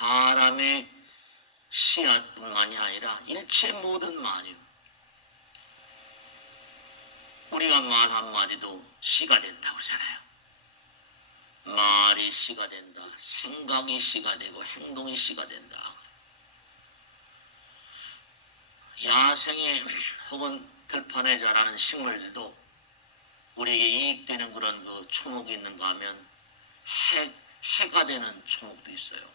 사람의 씨앗뿐만이 아니라 일체 모든 만유, 우리가 말 한마디도 씨가 된다고 그러잖아요. 말이 씨가 된다, 생각이 씨가 되고 행동이 씨가 된다. 야생에 혹은 들판에 자라는 식물들도 우리에게 이익되는 그런 그 초목이 있는가 하면 해가 되는 초목도 있어요.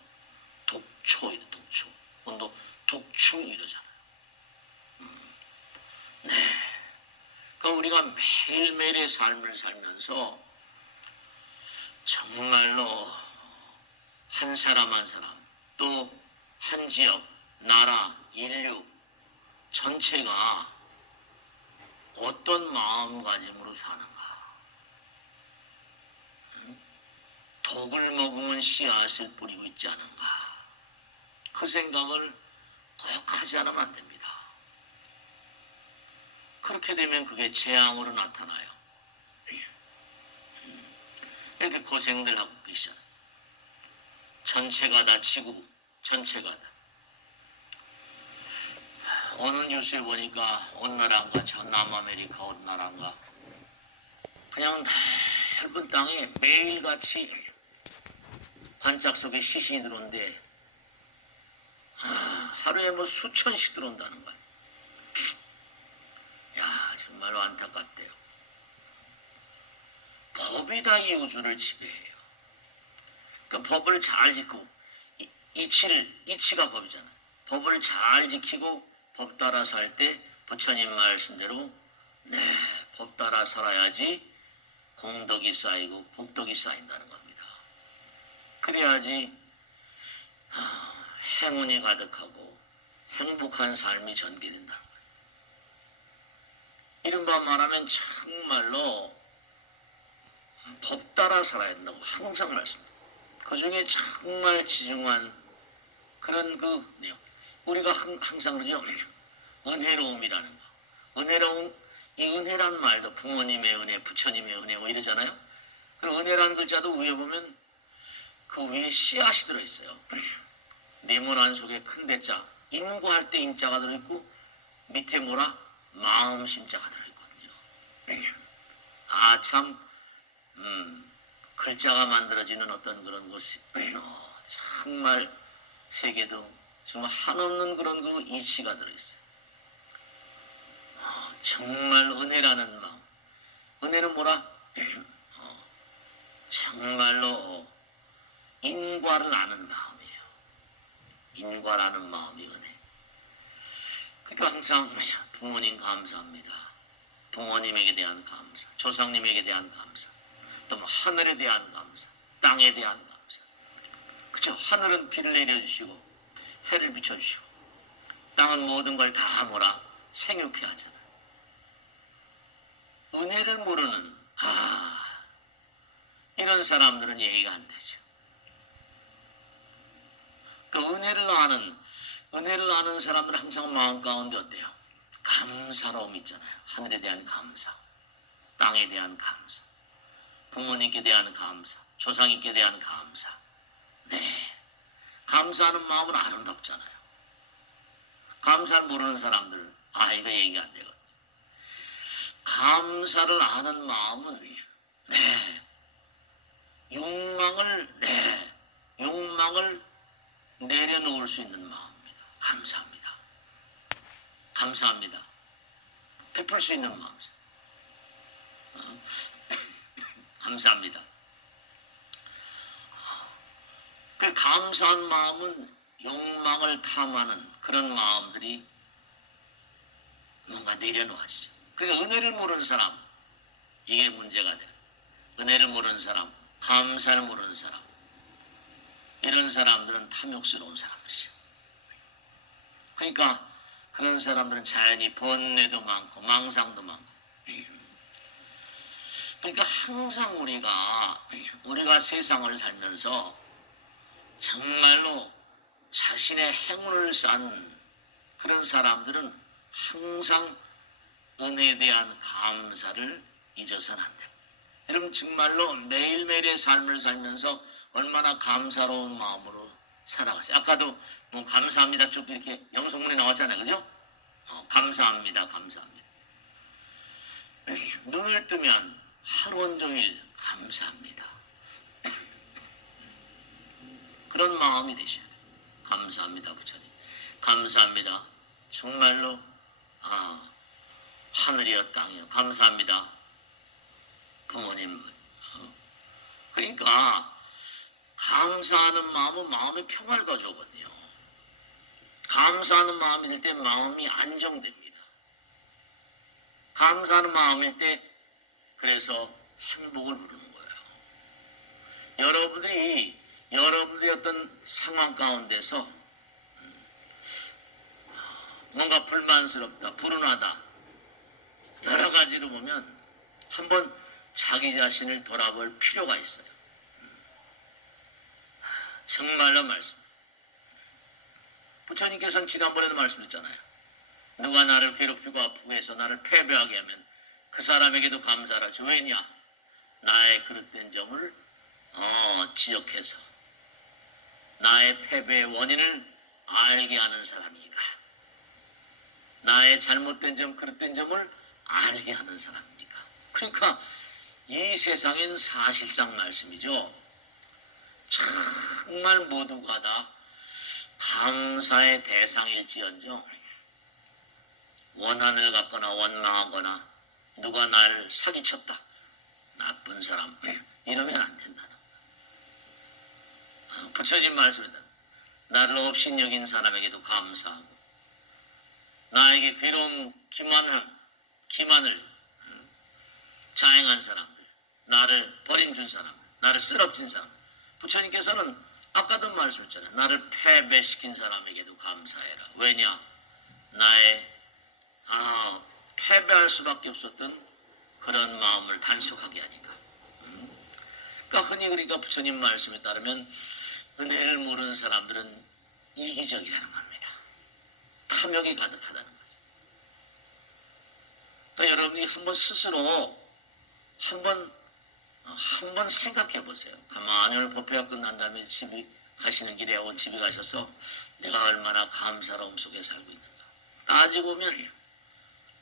독초. 또 독충 이러잖아요. 네. 그럼 우리가 매일매일의 삶을 살면서 정말로 한 사람 한 사람, 또 한 지역, 나라, 인류 전체가 어떤 마음가짐으로 사는가? 독을 먹으면 씨앗을 뿌리고 있지 않은가? 그 생각을 꼭 하지 않으면 안 됩니다. 그렇게 되면 그게 재앙으로 나타나요. 이렇게 고생들 하고 계시잖아요. 전체가 다 지구, 전체가 다. 어느 뉴스에 보니까 어느 나라인가, 저 남아메리카 어느 나라인가, 그냥 넓은 땅에 매일같이 관짝 속에 시신이 들어오는데 하루에 뭐 수천씩 들어온다는 거야. 야, 정말로 안타깝대요. 법이 다 이 우주를 지배해요. 그 법을 잘 지키고, 이치가 법이잖아요. 법을 잘 지키고 법 따라 살 때 부처님 말씀대로 법 따라 살아야지 공덕이 쌓이고 복덕이 쌓인다는 겁니다. 그래야지 행운이 가득하고 행복한 삶이 전개된다는 거예요. 이른바 말하면 정말로 법 따라 살아야 된다고 항상 말씀합니다. 그 중에 정말 지중한 그런 그 내용. 우리가 항상 그러죠. 은혜로움이라는 거. 이 은혜란 말도 부모님의 은혜, 부처님의 은혜 뭐 이러잖아요. 그리고 은혜라는 글자도 위에 보면 그 위에 씨앗이 들어있어요. 네모 안속에 큰 대자, 인구할 때 인자가 들어있고 밑에 뭐라? 마음 심자가 들어있거든요. 참 글자가 만들어지는 어떤 그런 것이 정말 세계도 정말 한없는 그런 그 이치가 들어있어요. 정말 은혜라는 마음. 은혜는 뭐라? 정말로 인과를 아는 마음이에요. 인과라는 마음이 은혜. 그러니까 항상 부모님 감사합니다. 부모님에게 대한 감사, 조상님에게 대한 감사, 또 뭐 하늘에 대한 감사, 땅에 대한 감사. 그렇죠? 하늘은 비를 내려주시고 해를 비춰주시고 땅은 모든 걸 다 뭐라? 생육해 하잖아요. 은혜를 모르는 이런 사람들은 예의가 안 되죠. 그 은혜를 아는 사람들은 항상 마음 가운데 어때요? 감사로움 있잖아요. 하늘에 대한 감사, 땅에 대한 감사, 부모님께 대한 감사, 조상님께 대한 감사. 감사하는 마음은 아름답잖아요. 감사를 모르는 사람들, 이거 얘기가 안 되거든요. 감사를 아는 마음은 욕망을 내려놓을 수 있는 마음입니다. 감사합니다. 베풀 수 있는 마음. 감사합니다. 그 감사한 마음은 욕망을 탐하는 그런 마음들이 뭔가 내려놓아지죠. 그러니까 은혜를 모르는 사람, 이게 문제가 돼요. 은혜를 모르는 사람, 감사를 모르는 사람, 이런 사람들은 탐욕스러운 사람들이죠. 그러니까 그런 사람들은 자연히 번뇌도 많고 망상도 많고. 그러니까 항상 우리가 세상을 살면서 정말로 자신의 행운을 쌓은 그런 사람들은 항상 은혜에 대한 감사를 잊어서는 안 돼요. 여러분 정말로 매일매일의 삶을 살면서 얼마나 감사로운 마음으로 살아갔어요. 아까도 뭐 감사합니다 쭉 이렇게 영성문에 나왔잖아요. 그죠? 감사합니다. 감사합니다. 눈을 뜨면 하루 온종일 감사합니다. 그런 마음이 되셔야 돼요. 감사합니다 부처님. 감사합니다. 정말로 하늘이여 땅이여 감사합니다. 부모님. 그러니까 감사하는 마음은 마음의 평화를 가져오거든요. 감사하는 마음일 때 마음이 안정됩니다. 감사하는 마음일 때 그래서 행복을 부르는 거예요. 여러분들이 어떤 상황 가운데서 뭔가 불만스럽다, 불운하다 여러 가지로 보면 한번 자기 자신을 돌아볼 필요가 있어요. 정말로 말씀. 부처님께서는 지난번에도 말씀했잖아요. 누가 나를 괴롭히고 아프고 해서 나를 패배하게 하면 그 사람에게도 감사를 하죠. 왜냐? 나의 그릇된 점을 지적해서 나의 패배의 원인을 알게 하는 사람이니까 나의 잘못된 점, 그릇된 점을 알게 하는 사람이니까. 그러니까 이 세상엔 사실상 말씀이죠. 정말 모두가 다 감사의 대상일지언정 원한을 갖거나 원망하거나 누가 나를 사기쳤다 나쁜 사람 이러면 안 된다는 부처님 말씀입니다. 나를 없이 여긴 사람에게도 감사하고 나에게 괴로운 기만을 자행한 사람들, 나를 버림준 사람, 나를 쓰러진 사람, 부처님께서는 아까도 말씀했잖아요. 나를 패배시킨 사람에게도 감사해라. 왜냐? 나의 패배할 수밖에 없었던 그런 마음을 단속하게 하니까. 그러니까 흔히 그러니까 부처님 말씀에 따르면 은혜를 모르는 사람들은 이기적이라는 겁니다. 탐욕이 가득하다는 거죠. 그러니까 여러분이 한번 스스로 한번 생각해 보세요. 가만히 오늘 법회가 끝난 다음에 집에 가시는 길에 집에 가셔서 내가 얼마나 감사로움 속에 살고 있는가. 따지고 보면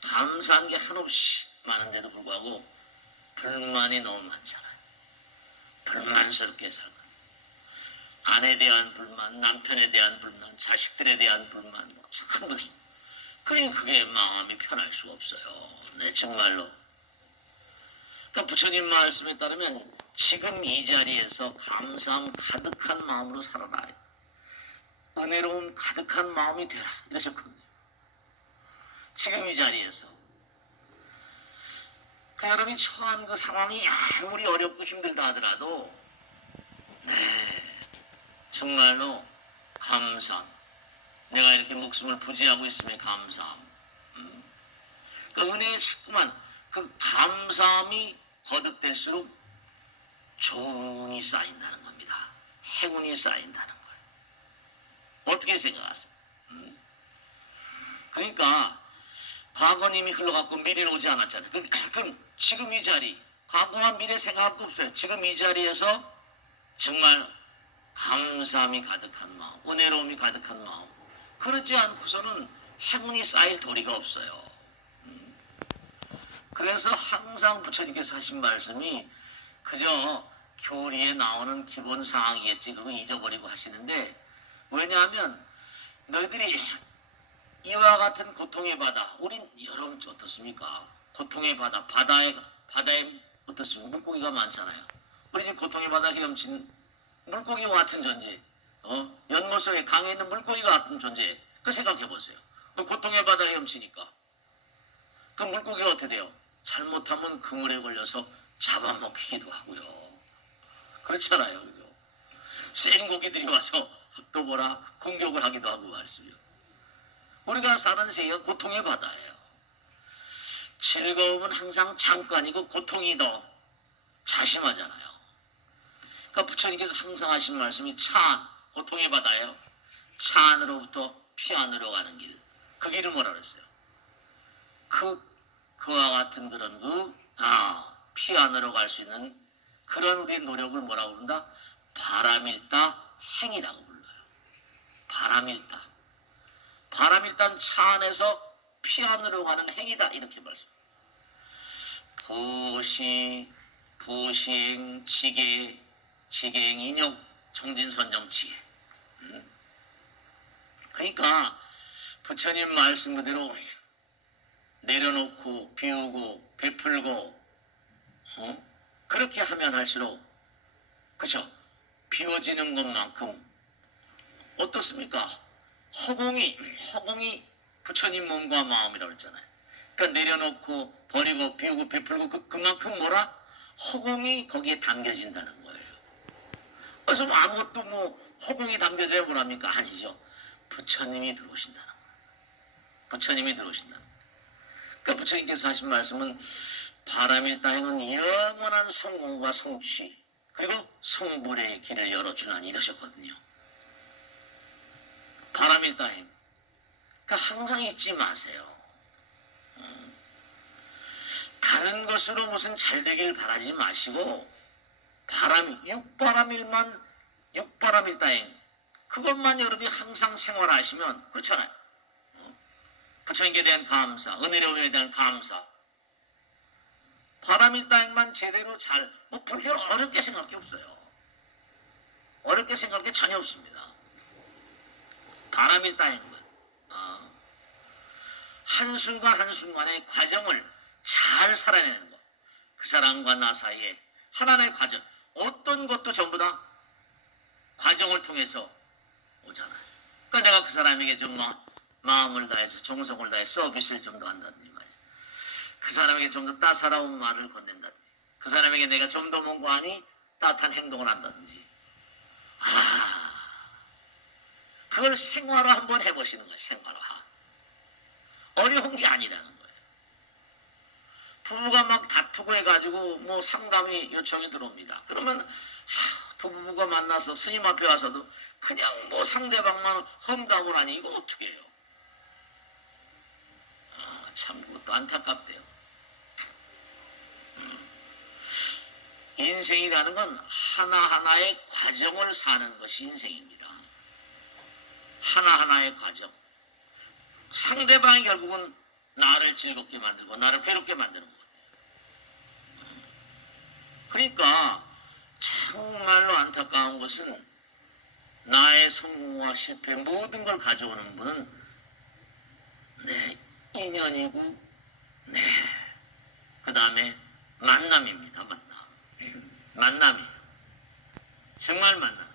감사한 게 한없이 많은데도 불구하고 불만이 너무 많잖아요. 불만스럽게 살고 아내에 대한 불만, 남편에 대한 불만, 자식들에 대한 불만 전부 다. 그러니 그게 마음이 편할 수가 없어요. 네, 정말로. 그러니까 부처님 말씀에 따르면 지금 이 자리에서 감사함 가득한 마음으로 살아라. 은혜로움 가득한 마음이 되라. 이러셨거든요. 지금 이 자리에서. 그 여러분이 처한 그 상황이 아무리 어렵고 힘들다 하더라도 네, 정말로 감사함. 내가 이렇게 목숨을 부지하고 있음에 감사함. 그 은혜에 자꾸만 그 감사함이 거듭될수록 조운이 쌓인다는 겁니다. 행운이 쌓인다는 거예요. 어떻게 생각하세요? 그러니까 과거는 이미 흘러갔고 미래는 오지 않았잖아요. 그럼 지금 이 자리, 과거와 미래 생각할 거 없어요. 지금 이 자리에서 정말 감사함이 가득한 마음, 은혜로움이 가득한 마음. 그렇지 않고서는 행운이 쌓일 도리가 없어요. 그래서 항상 부처님께서 하신 말씀이 그저 교리에 나오는 기본 사항이겠지 그거 잊어버리고 하시는데 왜냐하면 너희들이 이와 같은 고통의 바다 우린 여러분 어떻습니까? 고통의 바다에 어떻습니까? 물고기가 많잖아요. 우리 지금 고통의 바다에 헤엄친 물고기와 같은 존재 연못 속에 강에 있는 물고기가 같은 존재 그 생각해보세요. 고통의 바다에 헤엄치니까 그 물고기가 어떻게 돼요? 잘못하면 그물에 걸려서 잡아먹히기도 하고요. 그렇잖아요. 그죠? 센 고기들이 와서 또 공격을 하기도 하고 말씀이요. 우리가 사는 세계가 고통의 바다예요. 즐거움은 항상 잠깐이고 고통이 더 자심하잖아요. 그러니까 부처님께서 항상 하신 말씀이 고통의 바다예요. 차 안으로부터 피 안으로 가는 길. 그 길을 뭐라 그랬어요? 그와 같은 그런 피 안으로 갈 수 있는 그런 우리의 노력을 뭐라고 부른다? 바람일다 행이라고 불러요. 바람일다. 바람일단 차 안에서 피하느라고 하는 행위다. 이렇게 말씀. 보시, 보시행, 지계, 지계행, 인욕, 정진선정, 지혜. 그러니까 부처님 말씀 그대로 내려놓고 비우고 베풀고 그렇게 하면 할수록 그죠? 비워지는 것만큼 어떻습니까? 허공이 부처님 몸과 마음이라고 했잖아요. 그러니까 내려놓고 버리고 비우고 베풀고 그만큼 뭐라? 허공이 거기에 담겨진다는 거예요. 그래서 아무것도 허공이 담겨져야 뭐랍니까? 아니죠. 부처님이 들어오신다는 거예요. 부처님이 들어오신다는 거예요. 그러니까 부처님께서 하신 말씀은 바람일다행은 영원한 성공과 성취 그리고 성불의 길을 열어주나니 이러셨거든요. 바람일다행. 그러니까 항상 잊지 마세요. 다른 것으로 무슨 잘 되길 바라지 마시고 육바람일다행 그것만 여러분이 항상 생활하시면 그렇잖아요. 부처님께 대한 감사, 은혜로움에 대한 감사. 바람일다행만 제대로 불교는 어렵게 생각할 게 없어요. 어렵게 생각할 게 전혀 없습니다. 바람일다행만. 한순간 한순간의 과정을 잘 살아내는 것. 그 사람과 나 사이에 하나의 과정. 어떤 것도 전부 다 과정을 통해서 오잖아요. 그러니까 내가 그 사람에게 좀 마음을 다해서 정성을 다해 서비스를 좀 더 한다든지 말이야. 그 사람에게 좀 더 따사로운 말을 건넨다든지 그 사람에게 내가 좀 더 뭔가하니 따뜻한 행동을 한다든지 그걸 생활화 한번 해보시는 거예요. 생활화. 어려운 게 아니라는 거예요. 부부가 막 다투고 해가지고 상담이 요청이 들어옵니다. 그러면 두 부부가 만나서 스님 앞에 와서도 그냥 상대방만 험담을 하니 이거 어떻게 해요? 참 그것도 안타깝대요. 인생이라는 건 하나하나의 과정을 사는 것이 인생입니다. 하나하나의 과정. 상대방이 결국은 나를 즐겁게 만들고 나를 괴롭게 만드는 거예요. 그러니까 정말로 안타까운 것은 나의 성공과 실패 모든 걸 가져오는 분은 내 인연이고 그 다음에 만남입니다. 만남이에요. 정말 만남.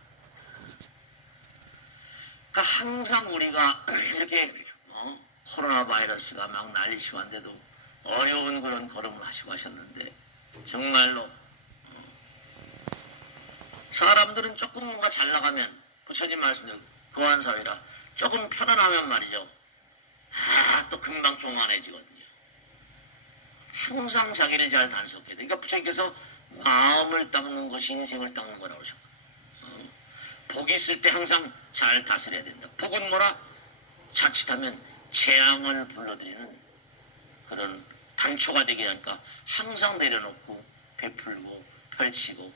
그러니까 항상 우리가 이렇게 코로나 바이러스가 막 난리치고 한데도 어려운 그런 걸음을 하시고 하셨는데 정말로 사람들은 조금 뭔가 잘 나가면 부처님 말씀대로 거한사회라 조금 편안하면 말이죠. 또 금방 교만해지거든요. 항상 자기를 잘 단속해야 돼. 그러니까 부처님께서 마음을 닦는 것이 인생을 닦는 거라고 하셨거든요. 복이 있을 때 항상 잘 다스려야 된다. 복은 뭐라? 자칫하면 재앙을 불러들이는 그런 단초가 되게 하니까 항상 내려놓고 베풀고 펼치고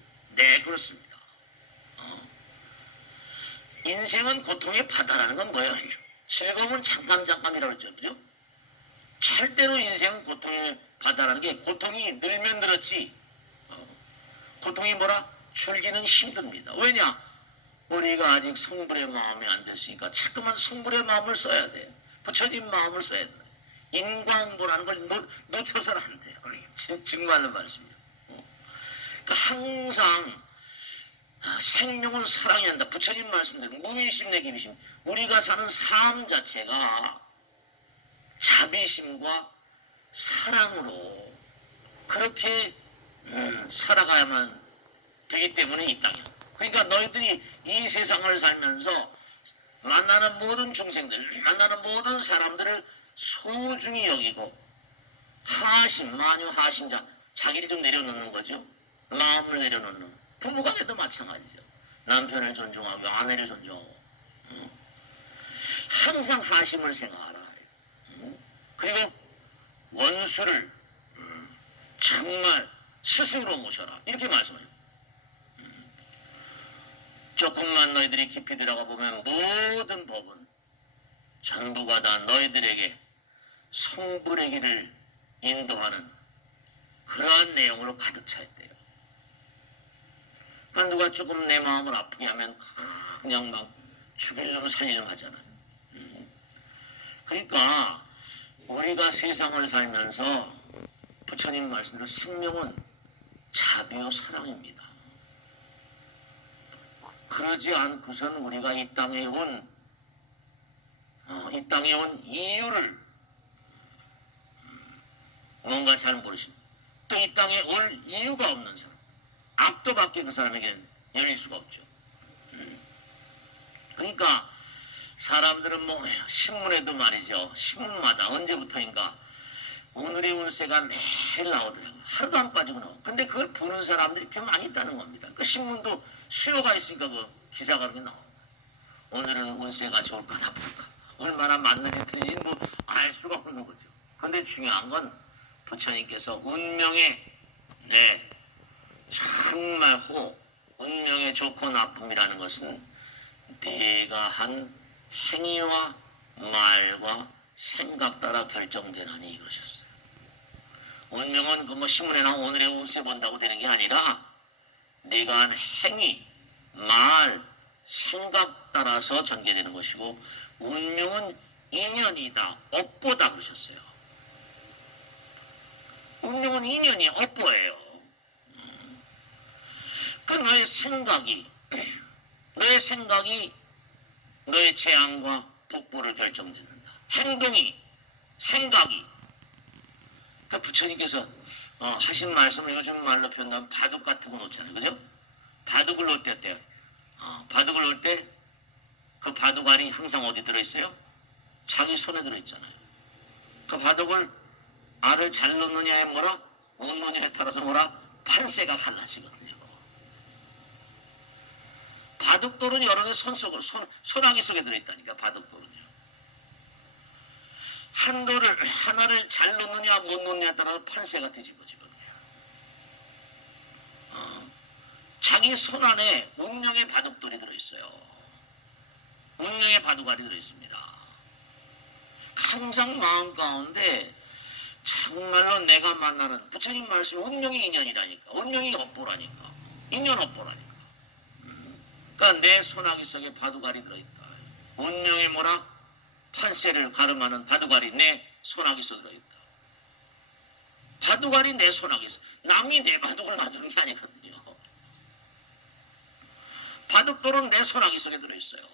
그렇습니다. 인생은 고통의 바다라는 건 뭐예요? 즐거움은 잠깐이라고 했죠. 그죠? 절대로 인생은 고통의 바다라는 게 고통이 늘면 늘었지 고통이 뭐라? 줄기는 힘듭니다. 왜냐? 우리가 아직 성불의 마음이 안 됐으니까 자꾸만 성불의 마음을 써야 돼. 부처님 마음을 써야 돼. 인광보라는 걸 놓쳐서는 안 돼요. 정말로 말씀이에요. 그러니까 항상 생명은 사랑해야 한다. 부처님 말씀대로 무의심 내 기비심. 우리가 사는 삶 자체가 자비심과 사랑으로 그렇게 살아가야만 되기 때문에 이 땅에. 그러니까 너희들이 이 세상을 살면서 만나는 모든 중생들, 만나는 모든 사람들을 소중히 여기고 만유 하심자, 자기를 좀 내려놓는 거죠. 마음을 내려놓는. 부부간에도 마찬가지죠. 남편을 존중하고 아내를 존중하고 항상 하심을 생각하라. 그리고 원수를 정말 스승으로 모셔라. 이렇게 말씀해요. 조금만 너희들이 깊이 들어가 보면 모든 법은 전부가 다 너희들에게 성불의 길을 인도하는 그러한 내용으로 가득 차 있대요. 그러니까 누가 조금 내 마음을 아프게 하면 그냥 막 죽이려면 살리려면 하잖아요. 그러니까 우리가 세상을 살면서 부처님 말씀대로 생명은 자비와 사랑입니다. 그러지 않고선 우리가 이 땅에 온 이유를 뭔가 잘 모르십니다. 또 이 땅에 올 이유가 없는 사람, 악도밖에 그 사람에게는 열릴 수가 없죠. 그러니까 사람들은 뭐 신문에도 말이죠. 신문마다 언제부터인가 오늘의 운세가 매일 나오더라고요. 하루도 안 빠지고 나오고. 근데 그걸 보는 사람들이 꽤 많이 있다는 겁니다. 그 신문도 수요가 있으니까 그 기사가 그렇게 나옵니다. 오늘은 운세가 좋을까 나쁠까. 얼마나 맞는지 틀린지 뭐 알 수가 없는 거죠. 근데 중요한 건 부처님께서 운명의 정말 운명의 좋고 나쁨이라는 것은 내가 한 행위와 말과 생각 따라 결정되나니 그러셨어요. 운명은 그 뭐 신문에 나온 오늘의 운세 본다고 되는 게 아니라 내가 한 행위, 말, 생각 따라서 전개되는 것이고 운명은 인연이다, 업보다 그러셨어요. 운명은 인연이 업보예요. 그 너의 생각이 너의 재앙과 복보를 결정짓는다. 행동이, 생각이. 그 부처님께서 하신 말씀을 요즘 말로 표현하면 바둑 같은 거 놓잖아요. 그죠? 바둑을 놓을 때 어때요? 바둑을 놓을 때 그 바둑알이 항상 어디 들어있어요? 자기 손에 들어있잖아요. 그 바둑을 알을 잘 놓느냐에 뭐라? 못 놓느냐에 따라서 뭐라? 판세가 갈라지거든요. 바둑돌은 여러 개 손아귀 속에 들어있다니까, 바둑돌은요. 하나를 잘 놓느냐, 못 놓느냐에 따라서 판세가 뒤집어지거든요. 자기 손 안에 운명의 바둑돌이 들어있어요. 운명의 바둑알이 들어있습니다. 항상 마음 가운데 정말로 내가 만나는 부처님 말씀 운명이 인연이라니까. 운명이 업보라니까. 인연 업보라니까. 그러니까 내 손아귀 속에 바둑알이 들어있다. 운명의 뭐라? 판세를 가름하는 바둑알이 내 손아귀 속에 들어있다. 바둑알이 내 손아귀 속에 남이 내 바둑을 놔주는 게 아니거든요. 바둑돌은 내 손아귀 속에 들어있어요.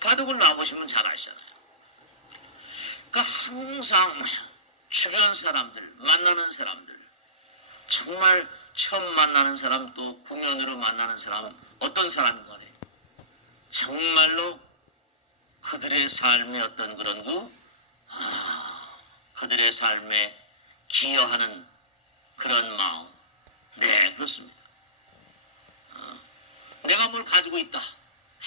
바둑을 놔보시면 잘 아시잖아요. 그러니까 항상 주변 사람들, 만나는 사람들, 정말 처음 만나는 사람 또 공연으로 만나는 사람 어떤 사람인 간에 정말로 그들의 삶의 어떤 그런 그들의 삶에 기여하는 그런 마음. 네, 그렇습니다. 내가 뭘 가지고 있다.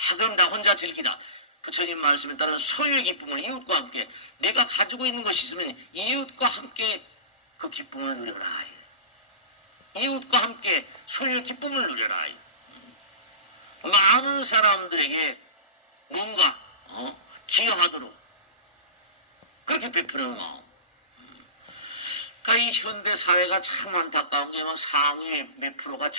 그럼 나 혼자 즐기다. 부처님 말씀에 따른 소유의 기쁨을 이웃과 함께 내가 가지고 있는 것이 있으면 이웃과 함께 그 기쁨을 누려라. 이웃과 함께 소유의 기쁨을 누려라. 많은 사람들에게 뭔가 기여하도록 그렇게 베푸는 마음. 그러니까 이 현대 사회가 참 안타까운 게 상위 몇 프로가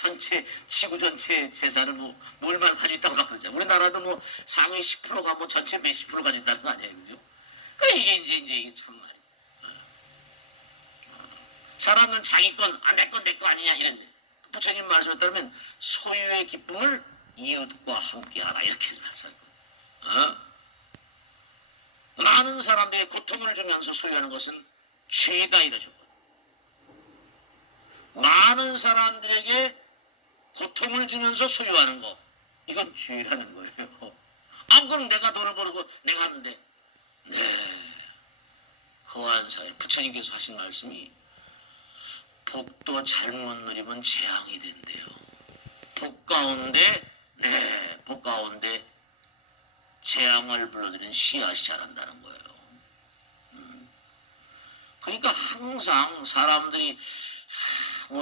지구 전체 재산을 뭘만 가지고 있다고 막 그러죠. 우리나라도 뭐 상위 10%가 뭐 전체 몇십 프로 가지고 있다는 거 아니에요, 그죠? 그러니까 이게 참 말이에요. 사람은 자기 건, 내 거 아니냐 이랬네. 부처님 말씀에 따르면 소유의 기쁨을 이웃과 함께하라 이렇게 말씀하셨거든요. 많은 사람들에게 고통을 주면서 소유하는 것은 죄다 이러셨거든요. 많은 사람들에게 고통을 주면서 소유하는 거 이건 죄라는 거예요. 그럼 내가 돈을 벌고 내가 하는데 거한 사회 부처님께서 하신 말씀이 복도 잘못 누리면 재앙이 된대요. 복 가운데 재앙을 불러들이는 씨앗이 자란다는 거예요. 그러니까 항상 사람들이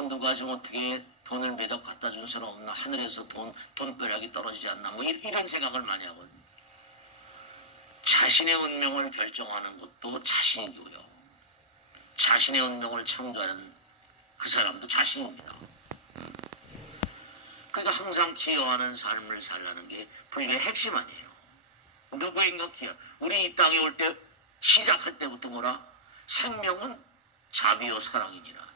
누가 좀 어떻게 돈을 매덕 갖다 준 사람 없나, 하늘에서 돈벼락이 떨어지지 않나, 뭐 이런 생각을 많이 하거든요. 자신의 운명을 결정하는 것도 자신이고요. 자신의 운명을 창조하는 그 사람도 자신입니다. 그러니까 항상 기여하는 삶을 살라는 게 불교의 핵심 아니에요. 누구인가 기여. 우리 이 땅에 올 때 시작할 때부터 뭐라? 생명은 자비요 사랑이니라.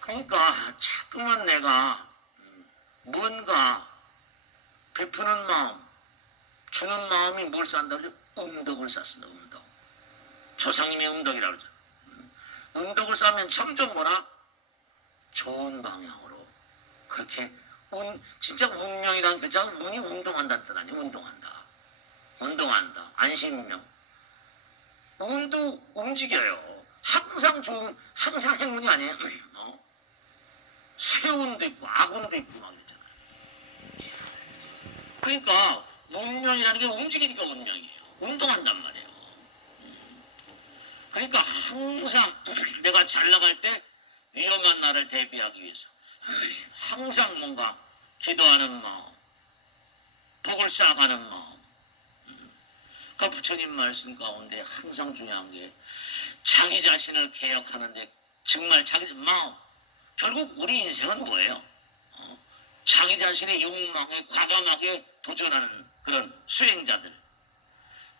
그러니까 자꾸만 내가 뭔가 베푸는 마음, 주는 마음이 뭘 싼다 그러죠? 음덕을 쌓습니다. 음덕. 조상님의 음덕이라고 그러죠. 음덕을 쌓으면 점점 뭐라? 좋은 방향으로 그렇게 진짜 운명이라는 글자가 운이 운동한다는 뜻 아니에요. 운동한다. 안심명. 운도 움직여요. 항상 행운이 아니에요. 쇠운도 있고 악운도 있고 막 이러잖아요. 그러니까 운명이라는 게 움직이니까 운명이에요. 운동한단 말이에요. 그러니까 항상 내가 잘 나갈 때 위험한 날을 대비하기 위해서 항상 뭔가 기도하는 마음, 복을 쌓아가는 마음. 그러니까 부처님 말씀 가운데 항상 중요한 게 자기 자신을 개혁하는데 정말 자기 마음. 결국 우리 인생은 뭐예요? 자기 자신의 욕망에 과감하게 도전하는 그런 수행자들.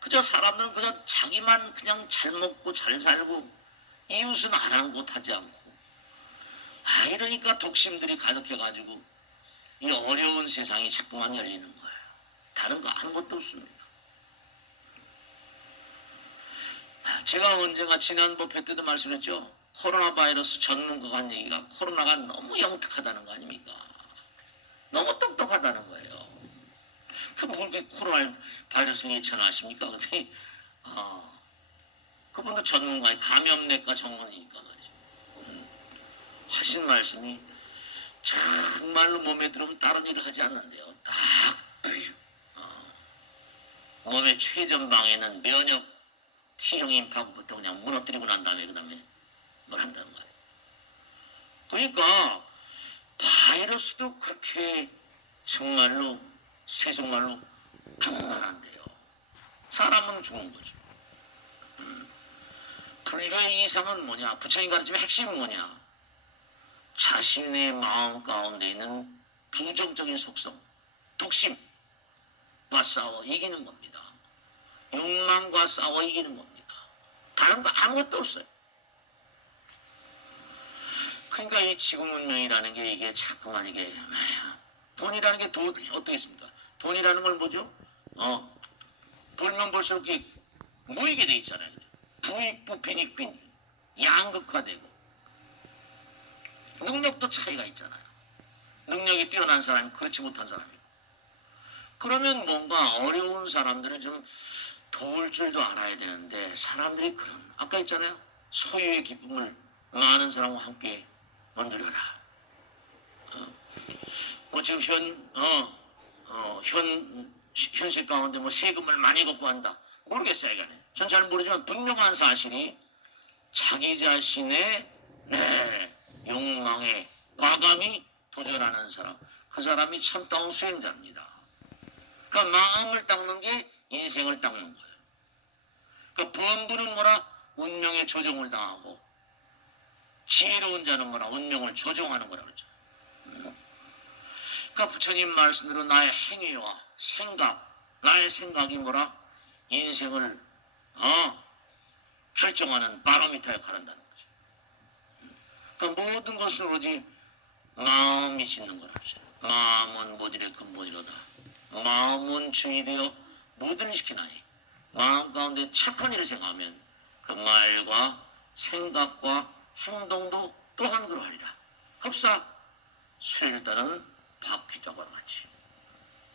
그저 사람들은 그저 자기만 그냥 잘 먹고 잘 살고 이웃은 아랑곳하지 않고 이러니까 독심들이 가득해가지고 이 어려운 세상이 자꾸만 열리는 거예요. 다른 거 아무것도 없습니다. 제가 언젠가 지난 법회 때도 말씀했죠. 코로나 바이러스 전문가가 한 얘기가 코로나가 너무 영특하다는 거 아닙니까? 너무 똑똑하다는 거예요. 뭘 코로나 바이러스를 예측하십니까? 그랬더니 그분도 전문가의 감염내과 전문이니까 말이죠. 하신 말씀이 정말로 몸에 들어오면 다른 일을 하지 않는데요. 딱 몸의 최전방에는 면역 T형 임파부터 그냥 무너뜨리고 난 다음에 그 다음에 뭘 한다는 말이에요. 그러니까 바이러스도 그렇게 정말로 세속말로 안난한데요. 사람은 죽는 거죠. 불교의 이상은 뭐냐? 부처님 가르침의 핵심은 뭐냐? 자신의 마음 가운데 있는 부정적인 속성, 독심과 싸워 이기는 겁니다. 욕망과 싸워 이기는 겁니다. 다른 거 아무것도 없어요. 그러니까 이 지구 문명이라는 게 이게 자꾸만 이게 돈이라는 게 어떻게 있습니까? 돈이라는 걸 뭐죠? 벌면 벌수록 무익이 돼 있잖아요. 부익부 빈익빈 양극화되고 능력도 차이가 있잖아요. 능력이 뛰어난 사람이 그렇지 못한 사람이고 그러면 뭔가 어려운 사람들은 좀 도울 줄도 알아야 되는데 사람들이 그런 아까 있잖아요. 소유의 기쁨을 많은 사람과 함께 만들어라. 뭐 지금 현실 가운데 뭐 세금을 많이 걷고 한다. 모르겠어요, 이거는. 전 잘 모르지만 분명한 사실이 자기 자신의 욕망에 과감히 도전하는 사람, 그 사람이 참다운 수행자입니다. 그러니까 마음을 닦는 게 인생을 닦는 거예요. 그러니까 범부는 뭐라? 운명의 조정을 당하고 지혜로운 자는 뭐라? 운명을 조정하는 거라 그러죠. 그러니까 부처님 말씀대로 나의 행위와 생각, 나의 생각이 뭐라? 인생을 결정하는 바로미터 역할을 한다는 거죠. 그러니까 모든 것은 오로지 마음이 짓는 거라 그러죠. 마음은 모질의 근본이로다. 마음은 주의되어 모든 일 시키나니 마음 가운데 착한 일을 생각하면 그 말과 생각과 행동도 또한 그러하리라. 흡사 수레를 따르는 바퀴짝과 같이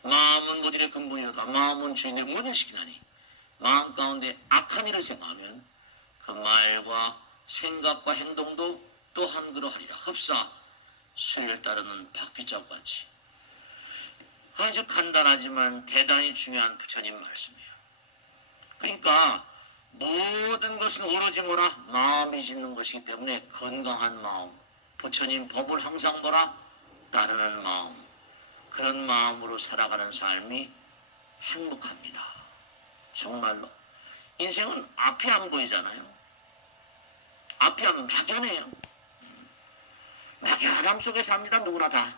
마음은 모질의 근본이로다. 마음은 주인의 모든 일을 시키나니 마음 가운데 악한 일을 생각하면 그 말과 생각과 행동도 또한 그러하리라. 흡사 수레를 따르는 바퀴짝과 같이 아주 간단하지만 대단히 중요한 부처님 말씀이에요. 그러니까 모든 것은 오로지 뭐라? 마음이 짓는 것이기 때문에 건강한 마음, 부처님 법을 항상 뭐라? 따르는 마음, 그런 마음으로 살아가는 삶이 행복합니다. 정말로. 인생은 앞이 안 보이잖아요. 앞이 안 막연해요. 막연함 속에 삽니다. 누구나 다.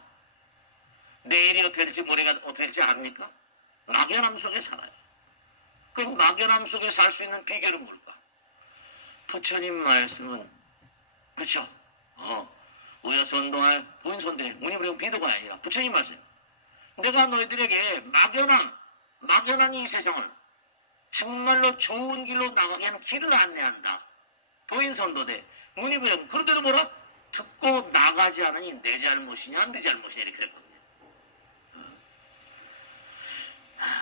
내일이 어떻게 될지 모레가 어떻게 될지 압니까? 막연함 속에 살아요. 그럼 막연함 속에 살 수 있는 비결은 뭘까? 부처님 말씀은 그쵸? 우여선도할 도인선대 문이불용 비도가 아니라 부처님 말씀. 내가 너희들에게 막연한 이 세상을 정말로 좋은 길로 나가게 하는 길을 안내한다. 도인선도대 문이불용. 그런데도 뭐라? 듣고 나가지 않으니 내 잘못이냐 네 잘못이냐 이렇게 할 겁니다.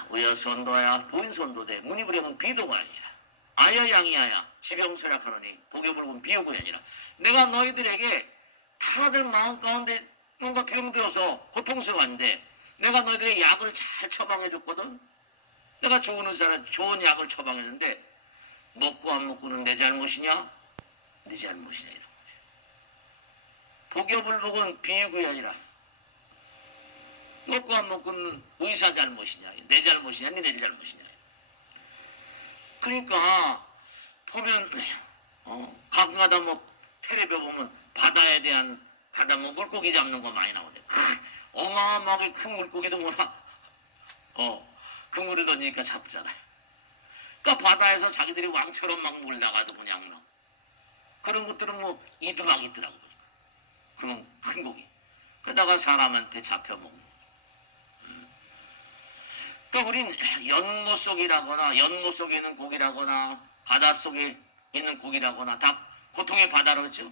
우여선도야 도인선도대 문이불용은 비도가 아니라 아여양이하야 지병소약하노니 복여불군 비유가 아니라 내가 너희들에게 다들 마음 가운데 뭔가 병들어서 고통스러운데 내가 너희들의 약을 잘 처방해 줬거든. 내가 좋은 의사는 좋은 약을 처방했는데 먹고 안 먹고는 내 잘못이냐 네 잘못이냐 이런 거지. 복여불복은 비유가 아니라 먹고 안 먹고는 의사 잘못이냐 내 잘못이냐 니네 잘못이냐. 그러니까 보면 가끔가다 뭐 텔레비 보면 바다 뭐 물고기 잡는 거 많이 나오는데 어마어마하게 큰 물고기도 뭐라 그물을 던지니까 잡잖아요. 그러니까 바다에서 자기들이 왕처럼 막 물다가도 그냥 막 그런 것들은 뭐 이두막 있더라고. 그러면 큰 고기 그러다가 사람한테 잡혀 먹는. 그러니까 우린 연못 속에 있는 고기라거나 바닷속에 있는 고기라거나 다 고통의 바다로 했죠.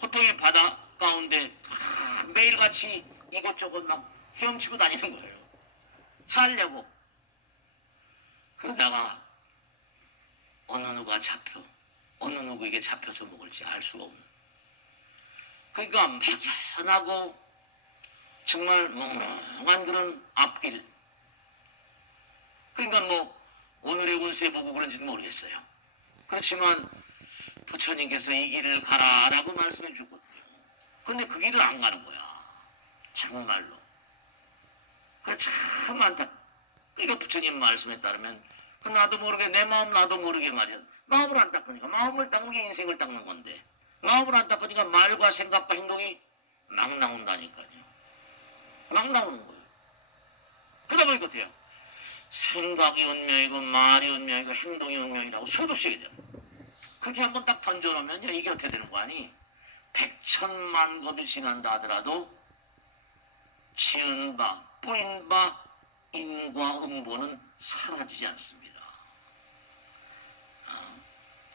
고통의 바다 가운데 매일같이 이것저것 막 헤엄치고 다니는 거예요. 살려고. 그러다가 어느 누구에게 잡혀서 먹을지 알 수가 없는. 그러니까 막연하고 정말 멍멍한 그런 앞길. 그러니까 뭐 오늘의 운세 보고 그런지는 모르겠어요. 그렇지만 부처님께서 이 길을 가라라고 말씀해 주거든요. 근데 그 길을 안 가는 거야. 정말로. 그 참 많다. 그러니까 부처님 말씀에 따르면 그 나도 모르게 내 마음 나도 모르게 말이야. 마음을 안 닦으니까 마음을 닦는 게 인생을 닦는 건데 마음을 안 닦으니까 말과 생각과 행동이 막 나온다니까요. 막 나오는 거예요. 그러다 보니까 어때요? 생각이 운명이고 말이 운명이고 행동이 운명이라고 수도 없이 얘기해요. 그렇게 한번 딱 던져놓으면 이게 어떻게 되는 거 아니? 백천만 법이 지난다 하더라도 지은 바 뿌린 바 인과 응보는 사라지지 않습니다.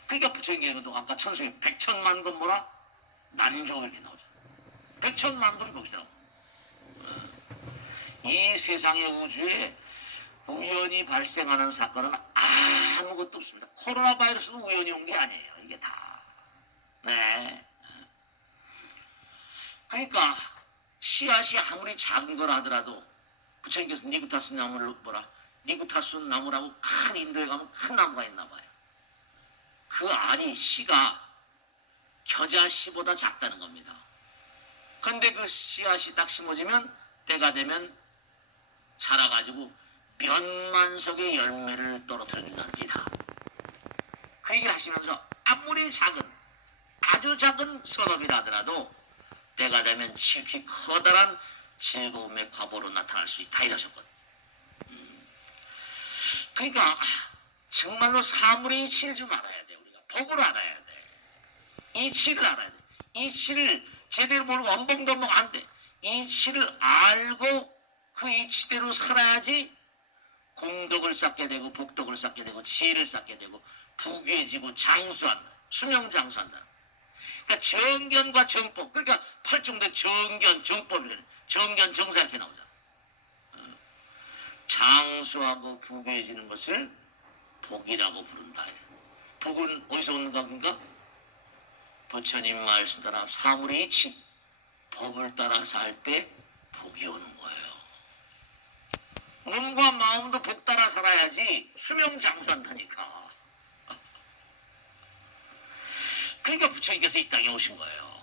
그러니까 부처님께서도 아까 천성이 백천만 법 뭐라? 난조 이렇게 나오죠. 백천만 법이 거기서 나오죠. 이 세상의 우주에 우연히 발생하는 사건은 아무것도 없습니다. 코로나 바이러스도 우연히 온 게 아니에요. 이게 다. 네. 그러니까 씨앗이 아무리 작은 거라 하더라도 부처님께서 니구타스 나무를 뭐라? 니구타스 나무라고 큰 인도에 가면 큰 나무가 있나 봐요. 그 알이 씨가 겨자 씨보다 작다는 겁니다. 그런데 그 씨앗이 딱 심어지면 때가 되면 자라가지고 몇만석의 열매를 떨어뜨린답니다. 그 얘기를 하시면서 아무리 아주 작은 선업이라 하더라도 때가 되면 지극히 커다란 즐거움의 과보로 나타날 수 있다 이러셨거든요. 그러니까 정말로 사물의 이치를 좀 알아야 돼. 우리가 법을 알아야 돼. 이치를 알아야 돼. 이치를 제대로 모르고 엄벙덤벙 안 돼. 이치를 알고 그 이치대로 살아야지 공덕을 쌓게 되고 복덕을 쌓게 되고 지혜를 쌓게 되고 부귀해지고 장수한다. 수명장수한다. 그러니까 정견과 정법. 그러니까 팔중대 정견, 정법이래. 정견, 정사 이렇게 나오잖아. 장수하고 부귀해지는 것을 복이라고 부른다. 복은 어디서 오는 겁니까? 부처님 말씀 따라 사물의 이치, 법을 따라 살 때 복이 오는 거예요. 몸과 마음도 복 따라 살아야지 수명장수한다니까. 그러니까 부처님께서 이 땅에 오신 거예요.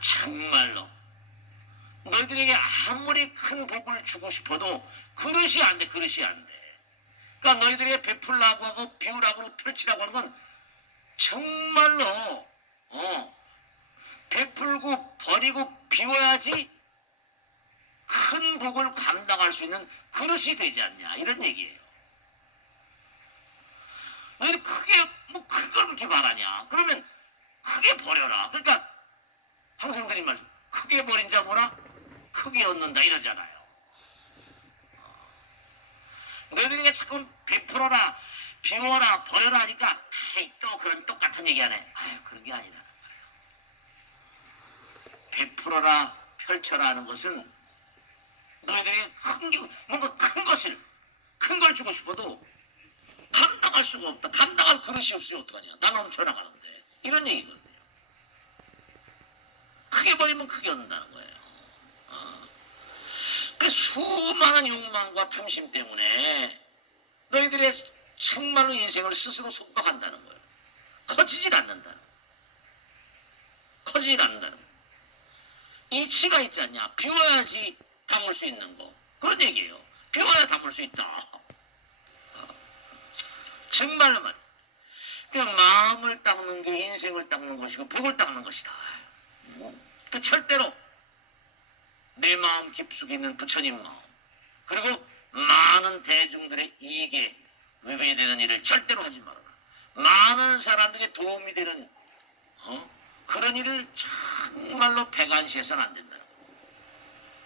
정말로 너희들 너희들에게 아무리 큰 복을 주고 싶어도 그릇이 안 돼. 그릇이 안 돼. 그러니까 너희들에게 베풀라고 하고 비우라고 펼치라고 하는 건 정말로 베풀고 버리고 비워야지 큰 복을 감당할 수 있는 그릇이 되지 않냐 이런 얘기예요. 너희들 크게 뭐 그걸 그렇게 말하냐? 그러면 크게 버려라. 그러니까 항상 드린 말씀, 크게 버린 자 뭐라? 크게 얻는다 이러잖아요. 너희들에게 자꾸 베풀어라, 비워라, 버려라 하니까 또 그런 똑같은 얘기 하네. 아유 그런 게 아니라는 거예요. 베풀어라, 펼쳐라 하는 것은 너희들에게 뭔가 큰 걸 주고 싶어도 감당할 수가 없다. 감당할 그릇이 없으면 어떡하냐. 나 넘쳐나가는데. 이런 얘기거든요. 크게 버리면 크게 얻는다는 거예요. 그 수많은 욕망과 탐심 때문에 너희들의 정말로 인생을 스스로 속박한다는 거예요. 커지질 않는다는 거예요. 커지질 않는다는 거예요. 이치가 있지 않냐. 비워야지 담을 수 있는 거. 그런 얘기예요. 비워야 담을 수 있다. 정말로 말이야. 그 마음을 닦는 게 인생을 닦는 것이고 복을 닦는 것이다. 그 절대로 내 마음 깊숙이 있는 부처님 마음 그리고 많은 대중들의 이익에 위배되는 일을 절대로 하지 말아라. 많은 사람들에게 도움이 되는 그런 일을 정말로 배관시해서는 안 된다는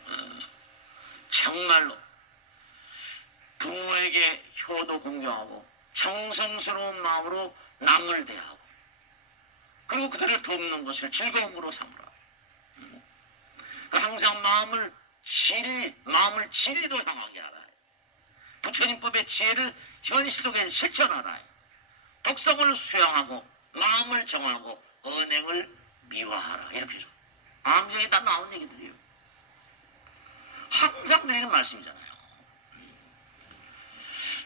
거예요. 정말로 부모에게 효도 공경하고 정성스러운 마음으로 남을 대하고 그리고 그들을 돕는 것을 즐거움으로 삼으라. 항상 마음을 진리로 향하게 하라. 부처님법의 지혜를 현실 속에 실천하라. 독성을 수양하고 마음을 정하고 언행을 미화하라. 이렇게 해줘. 암경에 다 나온 얘기들이에요. 항상 드리는 말씀이잖아요.